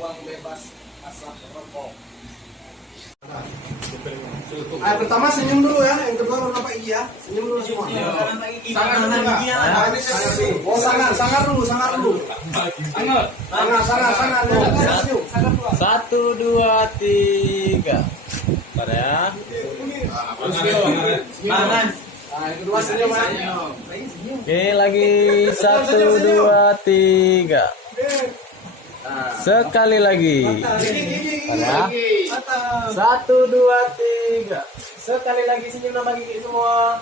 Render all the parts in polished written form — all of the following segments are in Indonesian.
ruang bebas asap rokok. Pertama senyum dulu ya, yang kedua baru nampak gigi ya. Senyum dulu semua. Sangar dulu. Sangar. Satu, dua, tiga. Pada ya. Nah, yang kedua senyum ya. Oke, lagi satu, dua, tiga. Sekali lagi. Pada satu, dua, tiga. Sekali lagi senyum nama gigi semua.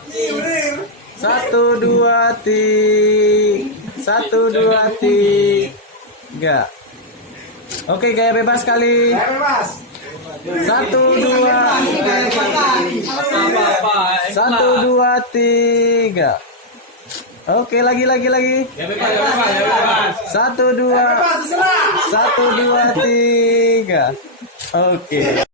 Satu, dua, tiga. Oke, gaya bebas kali. Satu, dua, tiga. Oke, lagi. Satu, dua, tiga. Oke.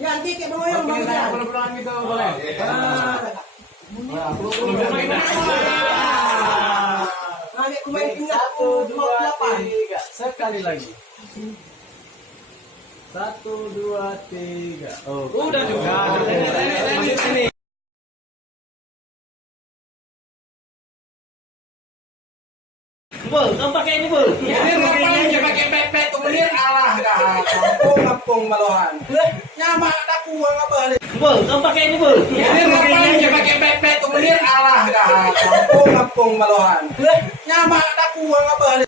Ya, nanti kayak bawa yang bangsa. Pelan-pelan gitu boleh. Satu, dua, tiga. Sekali lagi. Satu, dua, tiga. Oh, udah juga. Ini. Bul, kamu pakai ini bul. Ini ngapain dia pakai pepet tuh menir alah dah. Kampung Balohan. Nyamak tak kuang apa ni. Bul, kamu pakai ini bul. Ini ngapain dia pakai pepet tuh menir alah dah. Kampung Balohan. Nyamak tak kuang apa ni.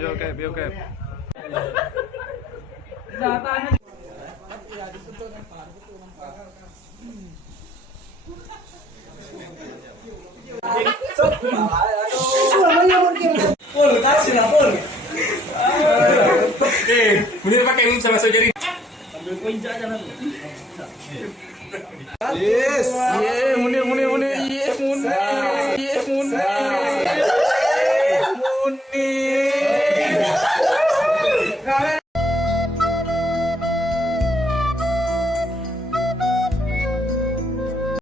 Yo, oke. Pul, kasih lah Pul. Munir pakai ini sama saja jadi. Ambil kunci aja nanti. Yes. Munir. Yes, Munir.